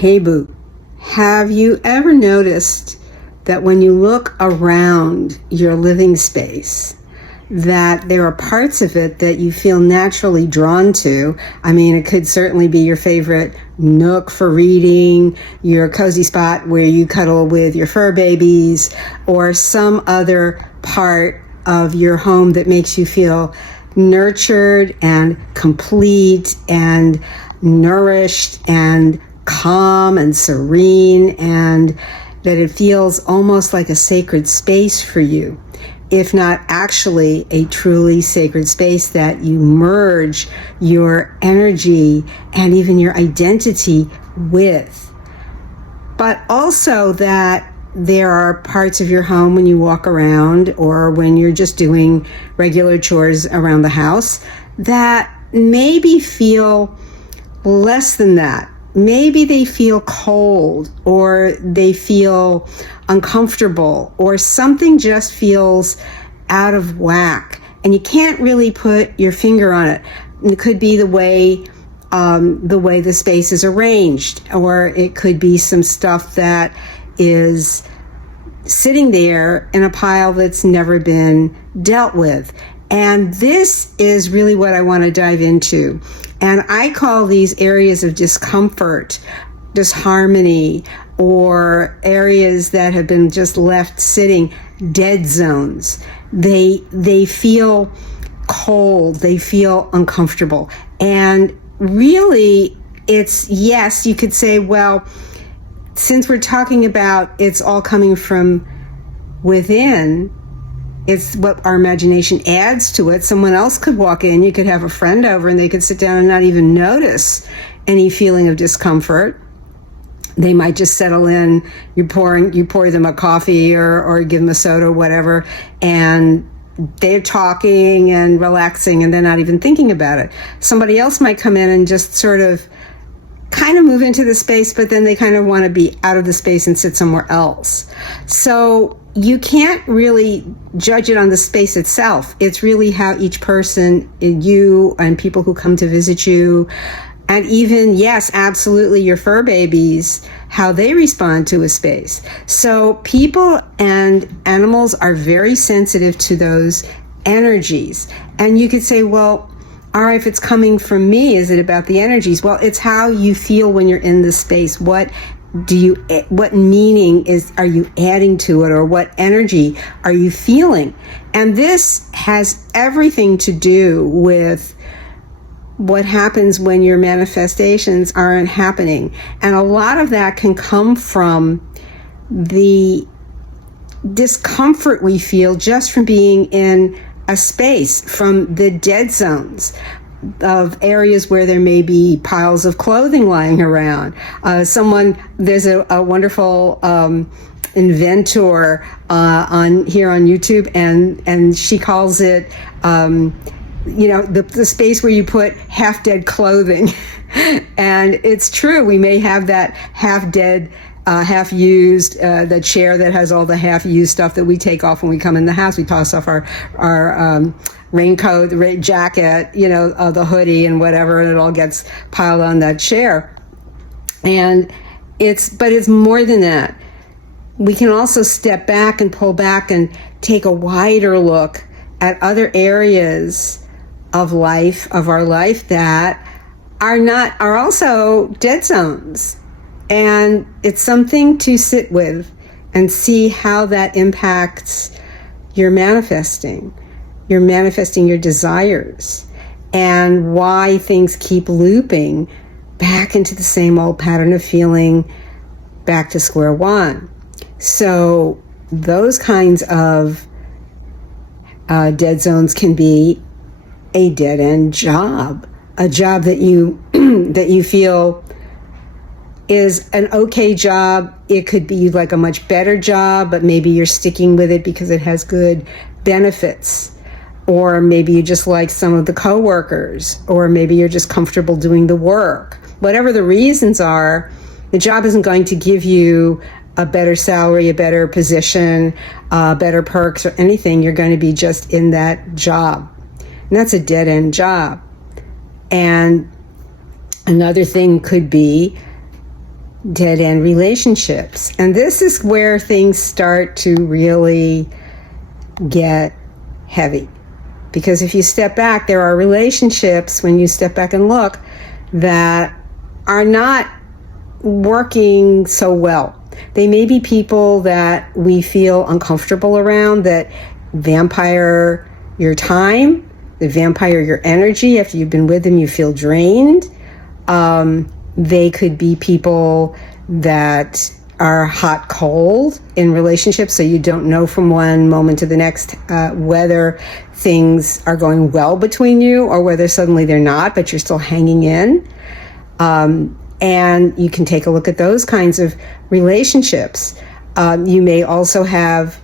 Hey boo, have you ever noticed that when you look around your living space, that there are parts of it that you feel naturally drawn to? I mean, it could certainly be your favorite nook for reading, your cozy spot where you cuddle with your fur babies, or some other part of your home that makes you feel nurtured and complete and nourished and calm and serene, and that it feels almost like a sacred space for you, if not actually a truly sacred space that you merge your energy and even your identity with. But also that there are parts of your home when you walk around or when you're just doing regular chores around the house that maybe feel less than that. Maybe they feel cold, or they feel uncomfortable, or something just feels out of whack, and you can't really put your finger on it. It could be the way the space is arranged, or it could be some stuff that is sitting there in a pile that's never been dealt with. And this is really what I want to dive into. And I call these areas of discomfort, disharmony, or areas that have been just left sitting, dead zones. They feel cold, they feel uncomfortable. And really, it's, yes, you could say, well, since we're talking about it's all coming from within, it's what our imagination adds to it. Someone else could walk in, you could have a friend over, and they could sit down and not even notice any feeling of discomfort. They might just settle in, you pour them a coffee or give them a soda or whatever, and they're talking and relaxing and they're not even thinking about it. Somebody else might come in and just sort of kind of move into the space, but then they kind of want to be out of the space and sit somewhere else. So you can't really judge it on the space itself. It's really how each person, you and people who come to visit you, and even, yes, absolutely, your fur babies, how they respond to a space. So people and animals are very sensitive to those energies. And you could say, well, all right, if it's coming from me, is it about the energies? Well, it's how you feel when you're in the space. What meaning are you adding to it, or what energy are you feeling? And this has everything to do with what happens when your manifestations aren't happening. And a lot of that can come from the discomfort we feel just from being in a space, from the dead zones of areas where there may be piles of clothing lying around. There's a wonderful inventor on YouTube, and she calls it the space where you put half dead clothing. And it's true, we may have that half dead, half used, the chair that has all the half used stuff that we take off when we come in the house. We toss off our raincoat, the jacket, the hoodie and whatever, and it all gets piled on that chair. But it's more than that. We can also step back and pull back and take a wider look at other areas of our life that are also dead zones. And it's something to sit with and see how that impacts your manifesting your desires, and why things keep looping back into the same old pattern of feeling, back to square one. So those kinds of dead zones can be a dead-end job, a job that you that you feel is an okay job. It could be like a much better job, but maybe you're sticking with it because it has good benefits. Or maybe you just like some of the coworkers, or maybe you're just comfortable doing the work. Whatever the reasons are, the job isn't going to give you a better salary, a better position, better perks or anything. You're going to be just in that job. And that's a dead-end job. And another thing could be dead-end relationships. And this is where things start to really get heavy. Because if you step back, there are relationships, when you step back and look, that are not working so well. They may be people that we feel uncomfortable around, that vampire your time, that vampire your energy. After you've been with them, you feel drained. They could be people that are hot cold in relationships, so you don't know from one moment to the next whether things are going well between you or whether suddenly they're not, but you're still hanging in. And you can take a look at those kinds of relationships. You may also have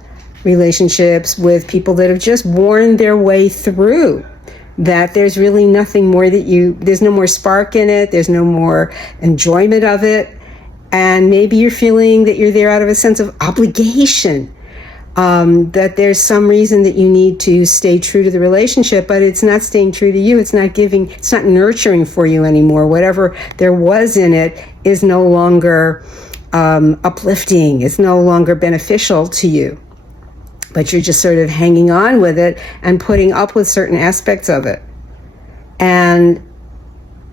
relationships with people that have just worn their way through, that there's really nothing more there's no more spark in it, there's no more enjoyment of it, and maybe you're feeling that you're there out of a sense of obligation, that there's some reason that you need to stay true to the relationship, but it's not staying true to you, it's not nurturing for you anymore. Whatever there was in it is no longer uplifting, it's no longer beneficial to you. But you're just sort of hanging on with it and putting up with certain aspects of it. And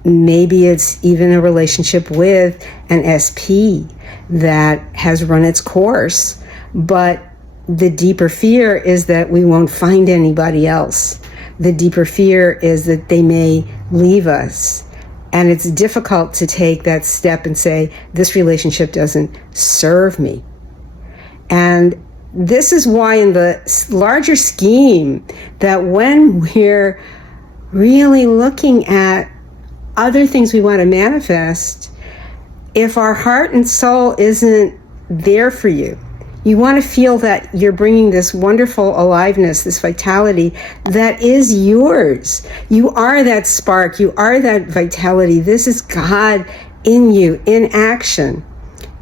maybe it's even a relationship with an SP that has run its course, but the deeper fear is that we won't find anybody else. The deeper fear is that they may leave us. And it's difficult to take that step and say, this relationship doesn't serve me. And this is why in the larger scheme, that when we're really looking at other things we want to manifest, if our heart and soul isn't there for you, you want to feel that you're bringing this wonderful aliveness, this vitality that is yours. You are that spark. You are that vitality. This is God in you, in action.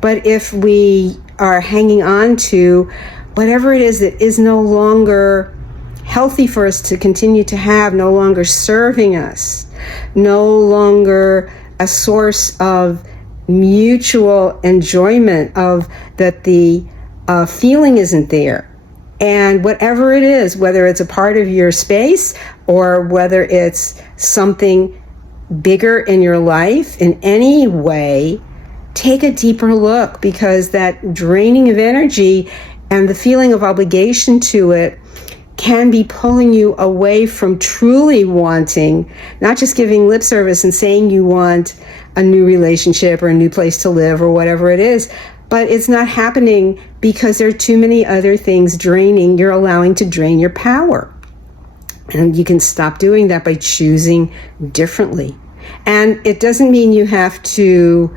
But if we are hanging on to whatever it is that is no longer healthy for us to continue to have, no longer serving us, no longer a source of mutual enjoyment, of that the feeling isn't there. And whatever it is, whether it's a part of your space or whether it's something bigger in your life in any way, take a deeper look, because that draining of energy and the feeling of obligation to it can be pulling you away from truly wanting, not just giving lip service and saying you want a new relationship or a new place to live or whatever it is, but it's not happening because there are too many other things draining. You're allowing to drain your power. And you can stop doing that by choosing differently. And it doesn't mean you have to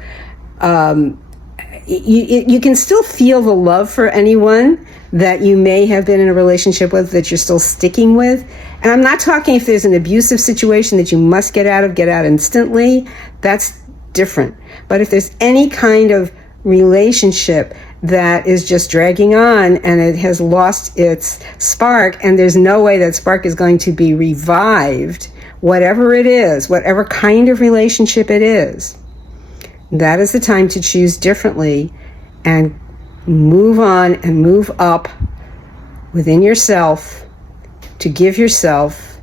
you can still feel the love for anyone that you may have been in a relationship with that you're still sticking with. And I'm not talking if there's an abusive situation that you must get out instantly. That's different. But if there's any kind of relationship that is just dragging on and it has lost its spark and there's no way that spark is going to be revived, whatever it is, whatever kind of relationship it is, that is the time to choose differently and move on and move up within yourself to give yourself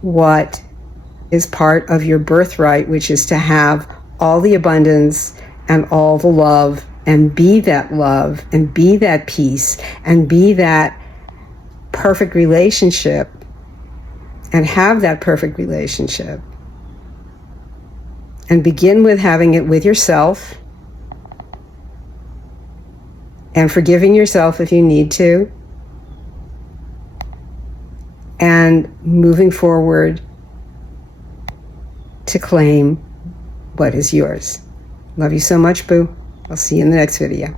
what is part of your birthright, which is to have all the abundance and all the love and be that peace and be that perfect relationship and have that perfect relationship. And begin with having it with yourself and forgiving yourself if you need to, and moving forward to claim what is yours. Love you so much, Boo. I'll see you in the next video.